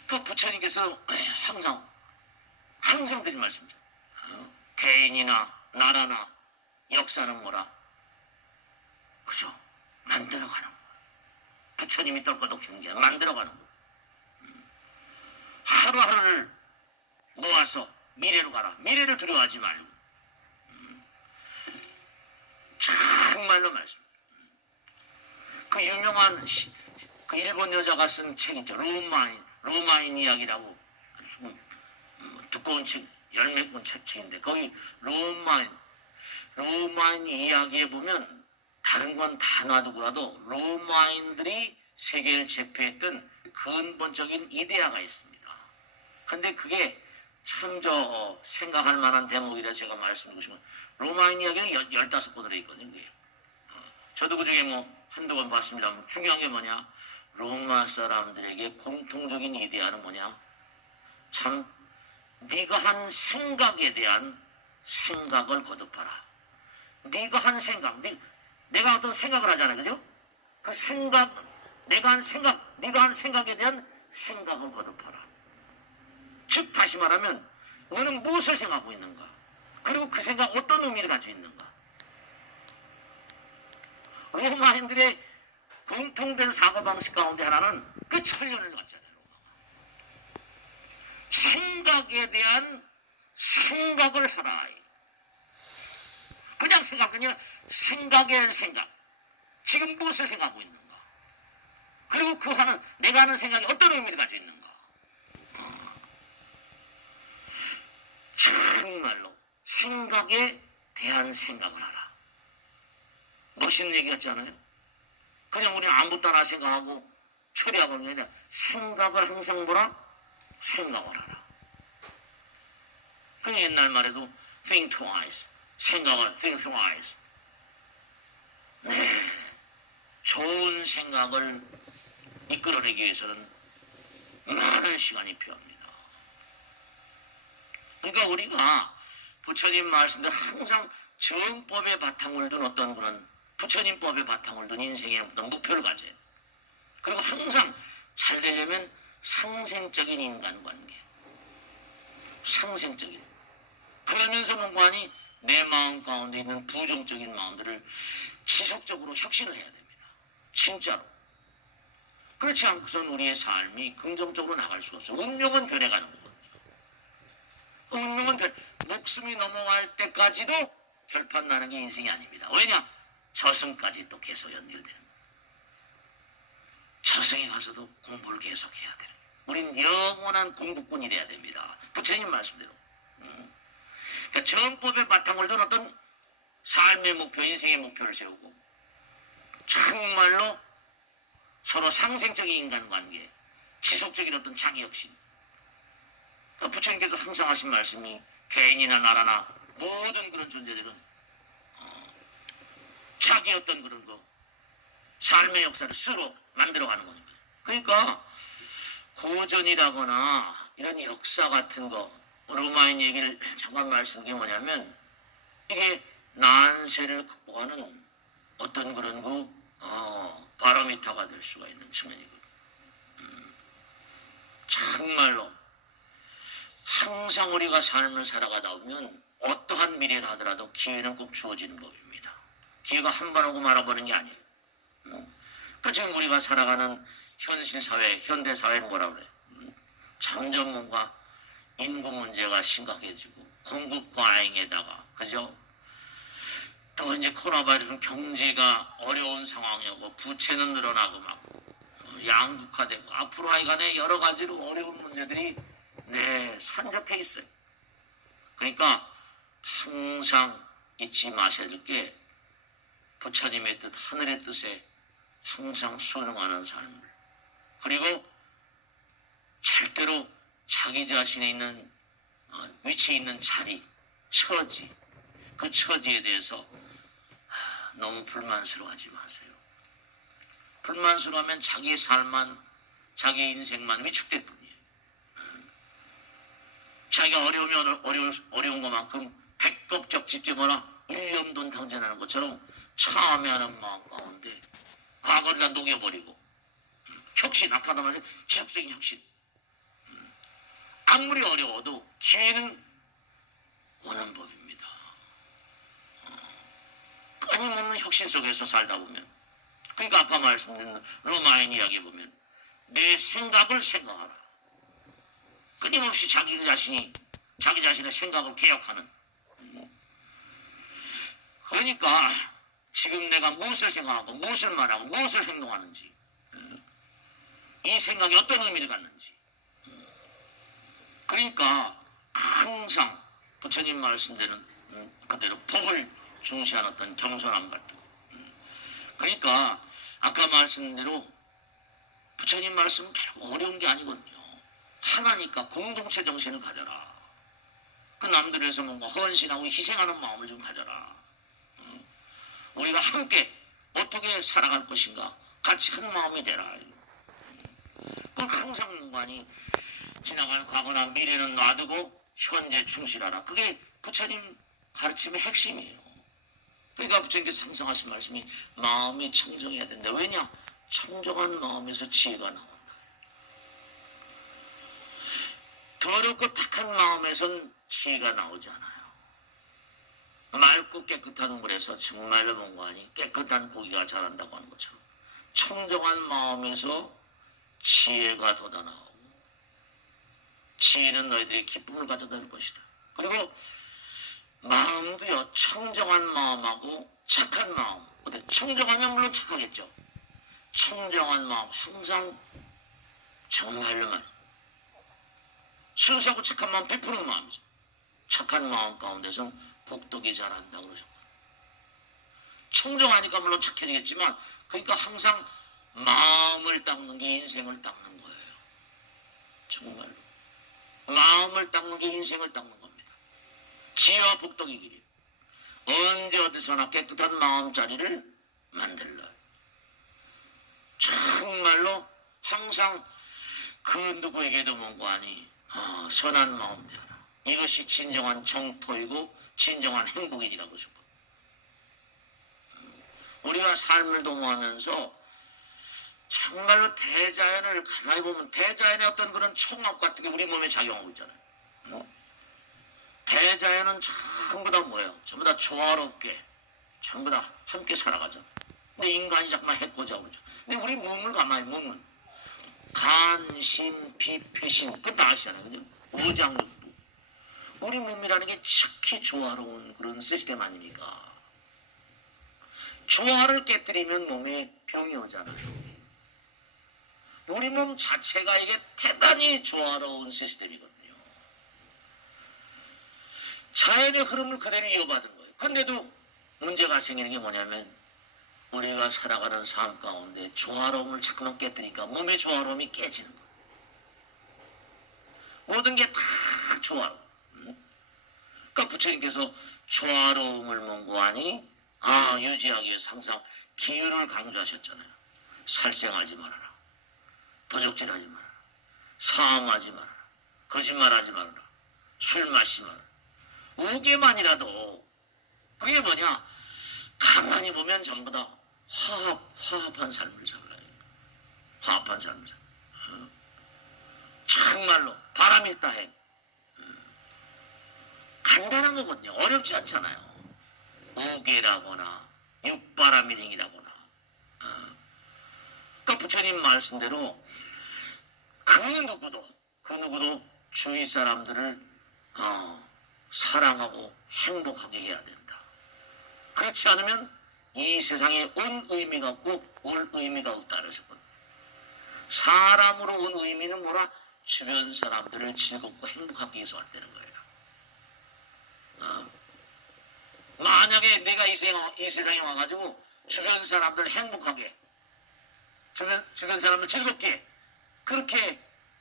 그 부처님께서 항상 드린 말씀이죠. 개인이나 나라나 역사는 뭐라? 그죠? 만들어가는 거야. 부처님이 떨거덕 주는 게 만들어가는 거야. 하루하루를 모아서 미래로 가라. 미래를 두려워하지 말고. 정말로 말씀. 그 유명한 그 일본 여자가 쓴 책 있죠. 로마인 이야기라고 두꺼운 책, 열몇 권 책인데 거기 로마인 이야기에 보면 다른 건 다 놔두고라도 로마인들이 세계를 제패했던 근본적인 이데아가 있습니다. 근데 그게 참 생각할 만한 대목이라 제가 말씀드리고 싶은 로마인 이야기는 15권으로 있거든요. 그게. 저도 그중에 한두 번 봤습니다. 중요한 게 뭐냐? 로마 사람들에게 공통적인 이데아는 뭐냐? 참 네가 한 생각에 대한 생각을 거듭하라. 네가 한 생각, 내가 어떤 생각을 하잖아요. 그죠? 그 생각, 네가 한 생각에 대한 생각을 거듭하라. 즉 다시 말하면 너는 무엇을 생각하고 있는가? 그리고 그 생각 어떤 의미를 가지고 있는가? 로마인들의 공통된 사고방식 가운데 하나는 그 천년을 갖잖아요. 생각에 대한 생각을 하라. 그냥 생각이 아니라 생각에 대한 생각. 지금 무엇을 생각하고 있는가? 그리고 내가 하는 생각이 어떤 의미를 가지고 있는가? 정말로 생각에 대한 생각을 하라. 멋있는 얘기 같지 않아요? 그냥 우리는 아무 따라 생각하고 처리하고 있는 게 아니라 생각을 항상 생각을 하라. 그 옛날 말에도 think twice. 생각을 think twice. 네. 좋은 생각을 이끌어내기 위해서는 많은 시간이 필요합니다. 그러니까 우리가 부처님 말씀대로 항상 정법의 바탕을 둔 어떤 그런 부처님법의 바탕을 둔 인생의 어떤 목표를 가져요. 그리고 항상 잘 되려면 상생적인 인간관계. 상생적인. 그러면서 뭔가니 내 마음 가운데 있는 부정적인 마음들을 지속적으로 혁신을 해야 됩니다. 진짜로. 그렇지 않고선 우리의 삶이 긍정적으로 나갈 수가 없어. 운명은 변해가는 거거든요. 운명은 목숨이 넘어갈 때까지도 결판 나는 게 인생이 아닙니다. 왜냐? 저승까지 또 계속 연결되는 거예요. 저승에 가서도 공부를 계속해야 되는 거예요. 우린 영원한 공부꾼이 돼야 됩니다. 부처님 말씀대로. 그러니까 정법의 바탕을 둔 어떤 삶의 목표, 인생의 목표를 세우고 정말로 서로 상생적인 인간관계, 지속적인 어떤 자기혁신. 부처님께서 항상 하신 말씀이 개인이나 나라나 모든 그런 존재들은 자기 어떤 그런 삶의 역사를 스스로 만들어가는 겁니다. 그러니까 고전이라거나 이런 역사 같은 거, 로마인 얘기를 잠깐 말씀드린 게 뭐냐면 이게 난세를 극복하는 어떤 그런 바로미터가 될 수가 있는 측면이거든요. 정말로 항상 우리가 삶을 살아가다 보면 어떠한 미래를 하더라도 기회는 꼭 주어지는 법입니다. 기회가 한 번 오고 말아보는 게 아니에요. 그러니까 지금 우리가 살아가는 현실 사회, 현대 사회는 뭐라 그래? 점점 뭔가 인구 문제가 심각해지고 공급 과잉에다가 그죠? 또 이제 코로나 바이러스는 경제가 어려운 상황이고 부채는 늘어나고 막 양극화되고 앞으로 하여간에 여러 가지로 어려운 문제들이 산적해 있어요. 그러니까 항상 잊지 마셔야 될 게 부처님의 뜻, 하늘의 뜻에 항상 순응하는 삶을, 그리고 절대로 자기 자신에 있는 위치에 있는 자리, 처지, 그 처지에 대해서 너무 불만스러워하지 마세요. 불만스러워하면 자기의 삶만, 자기의 인생만 위축될 뿐이에요. 자기가 어려우면 어려운 것만큼 백겁적 집집어나 일념돈 당전하는 것처럼 참여하는 마음 가운데 과거를 다 녹여버리고 혁신, 아까 말한 지속적인 혁신. 아무리 어려워도 기회는 오는 법입니다. 끊임없는 혁신 속에서 살다 보면, 그러니까 아까 말씀드린 로마인 이야기 보면 내 생각을 생각하라. 끊임없이 자기 자신의 생각을 개혁하는. 그러니까 지금 내가 무엇을 생각하고 무엇을 말하고 무엇을 행동하는지, 이 생각이 어떤 의미를 갖는지. 그러니까 항상 부처님 말씀대로 그대로 법을 중시한 어떤 겸손함 같은. 그러니까 아까 말씀대로 부처님 말씀은 결국 어려운 게 아니거든요. 하나니까 공동체 정신을 가져라. 그 남들을 위해서 뭔가 헌신하고 희생하는 마음을 좀 가져라. 우리가 함께 어떻게 살아갈 것인가 같이 한 마음이 되라. 그걸 항상 무관히 지나간 과거나 미래는 놔두고 현재 충실하라. 그게 부처님 가르침의 핵심이에요. 그러니까 부처님께서 항상 하신 말씀이 마음이 청정해야 된다. 왜냐? 청정한 마음에서 지혜가 나온다. 더럽고 탁한 마음에선 지혜가 나오지 않아요. 맑고 깨끗한 물에서 정말로 뭔가하니 깨끗한 고기가 자란다고 하는 것처럼 청정한 마음에서 지혜가 돋아나오고, 지혜는 너희들의 기쁨을 가져다 줄 것이다. 그리고 마음도요, 청정한 마음하고 착한 마음. 어때? 청정하면 물론 착하겠죠. 청정한 마음, 항상 정말로만 순수하고 착한 마음 베푸는 마음이죠. 착한 마음 가운데선 복덕이 자란다 그러죠. 청정하니까 물론 착해지겠지만, 그러니까 항상 마음을 닦는 게 인생을 닦는 거예요. 정말로 마음을 닦는 게 인생을 닦는 겁니다. 지혜와 복덕의 길이 언제 어디서나 깨끗한 마음자리를 만들라. 정말로 항상 그 누구에게도 뭔가하니 선한 마음 되어라. 이것이 진정한 정토이고 진정한 행복이라고 싶어. 우리가 삶을 도모하면서 정말로 대자연을 가만히 보면 대자연의 어떤 그런 총합 같은 게 우리 몸에 작용하고 있잖아요. 대자연은 전부 다 뭐예요? 전부 다 조화롭게 전부 다 함께 살아가죠. 근데 인간이 자꾸만 해코자 그러죠. 근데 우리 몸을 가만히 몸은 간, 심, 피, 폐신 그거 다 아시잖아요. 그죠? 오장육부. 우리 몸이라는 게 특히 조화로운 그런 시스템 아닙니까? 조화를 깨뜨리면 몸에 병이 오잖아요. 우리 몸 자체가 이게 대단히 조화로운 시스템이거든요. 자연의 흐름을 그대로 이어받은 거예요. 그런데도 문제가 생기는 게 뭐냐면 우리가 살아가는 삶 가운데 조화로움을 자꾸만 깨뜨리니까 몸의 조화로움이 깨지는 거예요. 모든 게 다 조화로움. 그러니까 부처님께서 조화로움을 mon고하니 유지하기 위해서 항상 기율을 강조하셨잖아요. 살생하지 말아라. 도적질하지 말아라. 사함하지 말아라. 거짓말하지 말아라. 술 마시지 말아라. 5개만이라도 그게 뭐냐? 가만히 보면 전부 다 화합한 삶을 살아요. 화합한 삶을 살아요. 정말로 바람이 있다 해. 간단한 거거든요. 어렵지 않잖아요. 우계라거나 육바라밀행이라거나. 그러니까 부처님 말씀대로 그 누구도 주위 사람들을 사랑하고 행복하게 해야 된다. 그렇지 않으면 이 세상에 온 의미가 없고 올 의미가 없다 그러셨거든요. 사람으로 온 의미는 뭐라? 주변 사람들을 즐겁고 행복하게 해서 왔다는 거예요. 만약에 내가 이 세상에 와가지고 주변 사람들 행복하게 주변 사람을 즐겁게 그렇게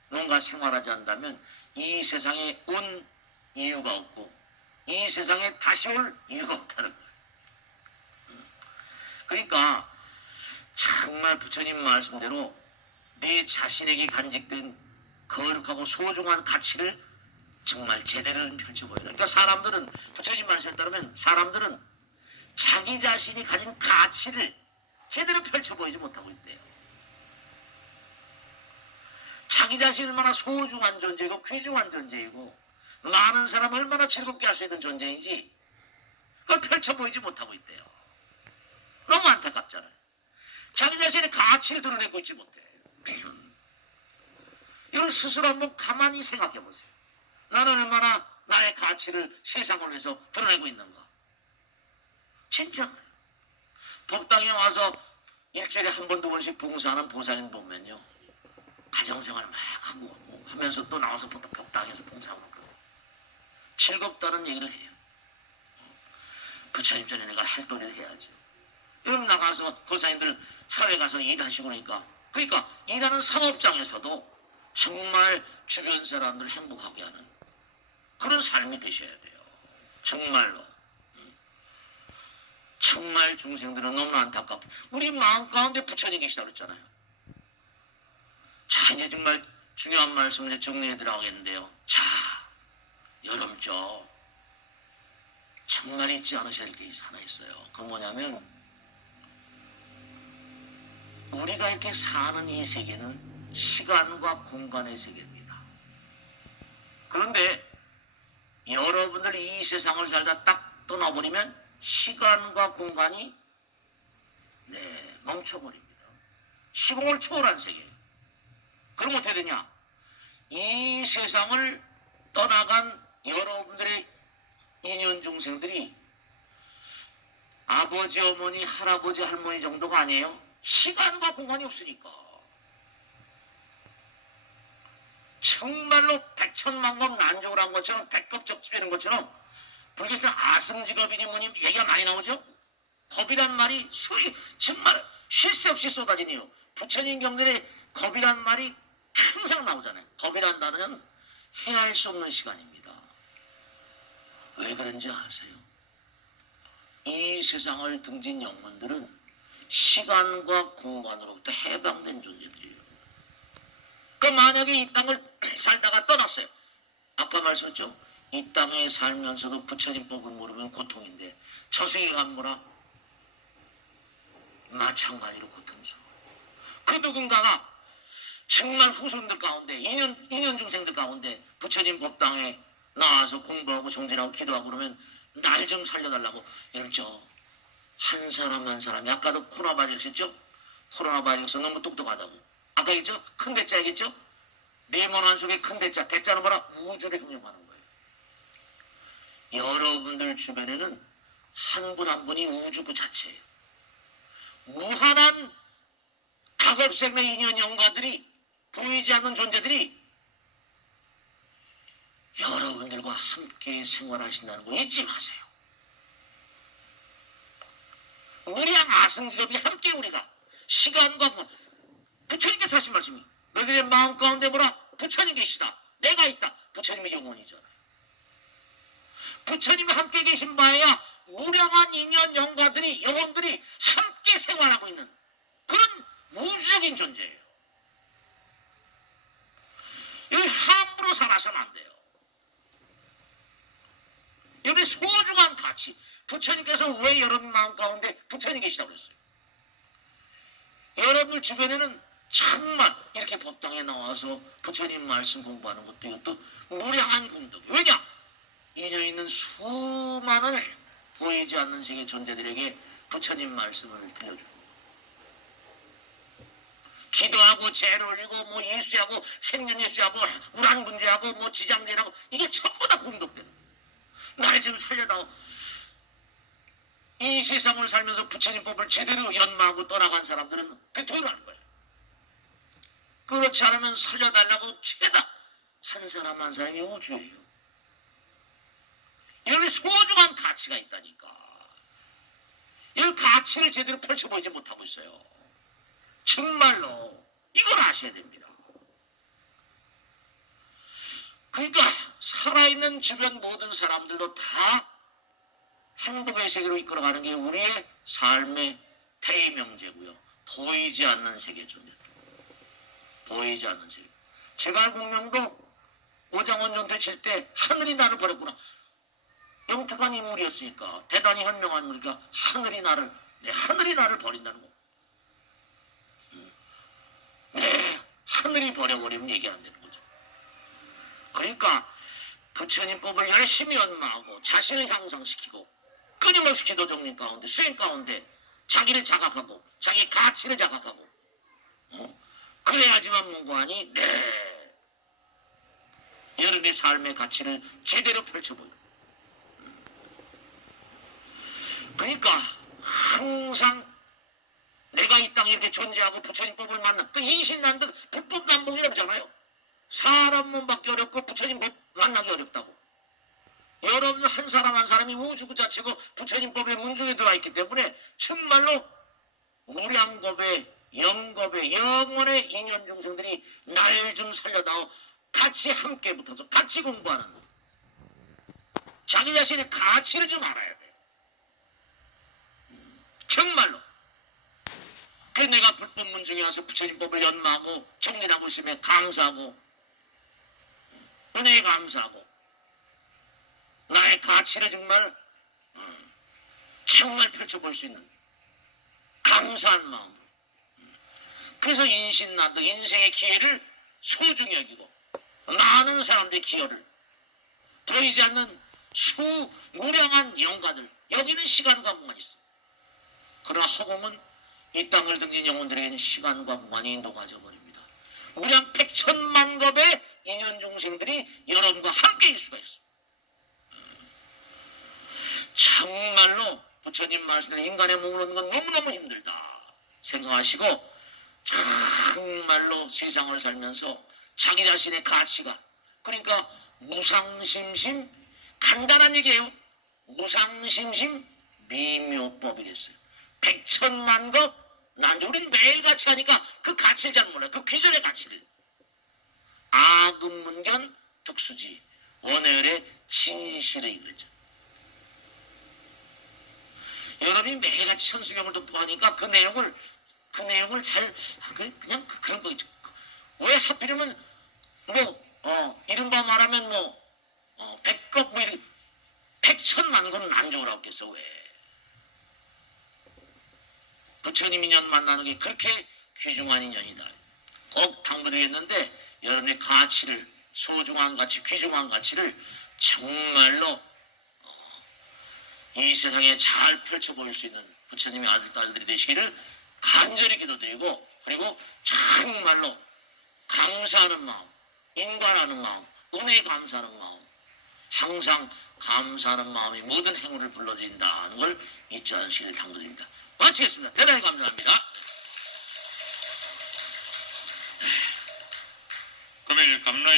뭔가 생활하지 않는다면 이 세상에 온 이유가 없고 이 세상에 다시 올 이유가 없다는 거예요. 그러니까 정말 부처님 말씀대로 내 자신에게 간직된 거룩하고 소중한 가치를 정말 제대로 펼쳐보여야 돼. 그러니까 사람들은 부처님 말씀에 따르면 사람들은 자기 자신이 가진 가치를 제대로 펼쳐보이지 못하고 있대요. 자기 자신이 얼마나 소중한 존재이고 귀중한 존재이고 많은 사람을 얼마나 즐겁게 할 수 있는 존재인지 그걸 펼쳐보이지 못하고 있대요. 너무 안타깝잖아요. 자기 자신의 가치를 드러내고 있지 못해. 이걸 스스로 한번 가만히 생각해 보세요. 나는 얼마나 나의 가치를 세상을 위해서 드러내고 있는가. 진짜 법당에 와서 일주일에 한 번, 두 번씩 봉사하는 보살님 보면요. 가정생활 막 하고 하면서 또 나와서 법당에서 봉사하고 즐겁다는 얘기를 해요. 부처님 전에 내가 할 도리를 해야죠. 여러분 나가서 고사님들 사회 가서 일하시고 그러니까 일하는 상업장에서도 정말 주변 사람들 행복하게 하는 그런 삶이 되셔야 돼요. 정말로. 정말 중생들은 너무 안타깝다. 우리 마음 가운데 부처님 계시다고 그랬잖아요. 자, 이제 정말 중요한 말씀을 정리해 드려야겠는데요. 자, 여름죠. 정말 잊지 않으셔야 될 게 하나 있어요. 그건 뭐냐면 우리가 이렇게 사는 이 세계는 시간과 공간의 세계입니다. 그런데 여러분들 이 세상을 살다 딱 떠나버리면 시간과 공간이 멈춰버립니다. 시공을 초월한 세계. 그럼 어떻게 되냐? 이 세상을 떠나간 여러분들의 인연 중생들이 아버지, 어머니, 할아버지, 할머니 정도가 아니에요. 시간과 공간이 없으니까. 정말로 백천만급 난족을 한 것처럼 백법적집이라는 것처럼 불교에서는 아승직업이니 뭐니 얘기가 많이 나오죠. 겁이란 말이 정말 쉴 새 없이 쏟아진 이유. 부처님 경전에 겁이란 말이 항상 나오잖아요. 겁이란 단어는 헤아릴 수 없는 시간입니다. 왜 그런지 아세요? 이 세상을 등진 영혼들은 시간과 공간으로부터 해방된 존재들이에요. 그러니까 만약에 이 땅을 살다가 떠났어요. 아까 말씀했죠? 이 땅에 살면서도 부처님 법을 모르면 고통인데 저승에 가면 뭐라? 마찬가지로 고통스러워. 그 누군가가 정말 후손들 가운데 인연 중생들 가운데 부처님 법당에 나와서 공부하고 정진하고 기도하고 그러면 날 좀 살려달라고 이러죠. 한 사람 한 사람이 아까도 코로나 바이러스 했죠? 코로나 바이러스 너무 똑똑하다고. 아까 했죠? 큰 대자 얘기했죠? 네모난 속에 큰 대자. 대자는 뭐라? 우주를 형용하는 거예요. 여러분들 주변에는 한 분 한 분이 우주 그 자체예요. 무한한 가급생의 인연 영가들이 보이지 않는 존재들이 여러분들과 함께 생활하신다는 거 잊지 마세요. 무량 아승직업이 함께 우리가 시간과 부처님께서 하신 말씀이 너희들의 마음 가운데 뭐라? 부처님 계시다. 내가 있다. 부처님의 영혼이잖아요. 부처님이 함께 계신 바에야 무량한 인연 영가들이 영혼들이 함께 생활하고 있는 그런 우주적인 존재예요. 여기 함부로 살아서는 안 돼요. 여기 소중한 가치. 부처님께서 왜 여러분 마음 가운데 부처님 계시다고 그랬어요? 여러분 주변에는 정말 이렇게 법당에 나와서 부처님 말씀 공부하는 것도 이것도 무량한功德. 왜냐? 인연 있는 수많은 보이지 않는 세계 존재들에게 부처님 말씀을 들려주고 기도하고 제를 올리고 뭐 예수하고 생년예수하고 우란분제하고 뭐 지장제라고 이게 전부 다 공덕되는 날 좀 살려다오. 이 세상을 살면서 부처님 법을 제대로 연마하고 떠나간 사람들은 그 도라는 거예요. 그렇지 않으면 살려달라고 죄다 한 사람 한 사람이 우주예요. 여기 소중한 가치가 있다니까. 이 가치를 제대로 펼쳐보지 못하고 있어요. 정말로 이걸 아셔야 됩니다. 그러니까 살아있는 주변 모든 사람들도 다 행복의 세계로 이끌어가는 게 우리의 삶의 대명제고요. 보이지 않는 세계 존재. 보이지 않는 세계. 제갈공명도 오장원 전투 칠 때 하늘이 나를 버렸구나. 영특한 인물이었으니까 대단히 현명한 인물이니까 하늘이 나를 버린다는 거. 하늘이 버려버리면 얘기 안 되는 거죠. 그러니까 부처님 법을 열심히 연마하고 자신을 향상시키고 끊임없이 기도 정리 가운데 수행 가운데 자기를 자각하고 자기 가치를 자각하고 그래야지만 뭔가하니 여러분의 삶의 가치를 제대로 펼쳐보여. 그러니까 항상 내가 이 땅에 이렇게 존재하고 부처님 법을 만나 그 인신난득 불법난봉이라고 하잖아요. 사람 몸밖에 어렵고 부처님 법 만나기 어렵다고. 여러분 한 사람 한 사람이 우주 그 자체고 부처님 법의 문중에 들어와 있기 때문에 정말로 무량겁의 영겁의 영원의 인연 중생들이 날 좀 살려다오. 같이 함께 붙어서 같이 공부하는 자기 자신의 가치를 좀 알아야 돼요. 정말로. 그 내가 불법 문중에 와서 부처님 법을 연마하고 정진하고 있으면 감사하고 은혜에 감사하고 나의 가치를 정말 펼쳐볼 수 있는 감사한 마음. 그래서 인신난득 인생의 기회를 소중히 여기고 많은 사람들의 기여를 보이지 않는 무량한 영가들 여기는 시간과 공간이 있어. 그러나 허공은 이 땅을 등진 영혼들에게는 시간과 공간이 녹아져 버립니다. 무량 백천만 겁의 인연 중생들이 여러분과 함께일 수가 있어. 정말로 부처님 말씀대로 인간의 몸을 얻는 건 너무너무 힘들다 생각하시고 정말로 세상을 살면서 자기 자신의 가치가 그러니까 무상심심 간단한 얘기예요. 무상심심 미묘법이랬어요. 백천만겁 난주 우린 매일같이 하니까 그 가치를 잘 몰라요. 그 귀절의 가치를. 아금문견 득수지 원해열의 진실의 이거죠. 여러분이 매일같이 천수경을 듣고 하니까 그 내용을 잘 그냥 그런 거 있죠. 왜 하필이면 이른바 말하면 백겁 백천만 건 안 좋으라고 했어. 왜? 부처님 인연 만나는 게 그렇게 귀중한 인연이다. 꼭 당부드리겠는데 여러분의 가치를 소중한 가치, 귀중한 가치를 정말로 이 세상에 잘 펼쳐보일 수 있는 부처님의 아들, 딸들이 되시기를 간절히 기도드리고, 그리고 정말로 감사하는 마음, 인간하는 마음, 은혜에 감사하는 마음, 항상 감사하는 마음이 모든 행운을 불러드린다는 걸 잊지 않으시길 당부드립니다. 마치겠습니다. 대단히 감사합니다. 금일 감라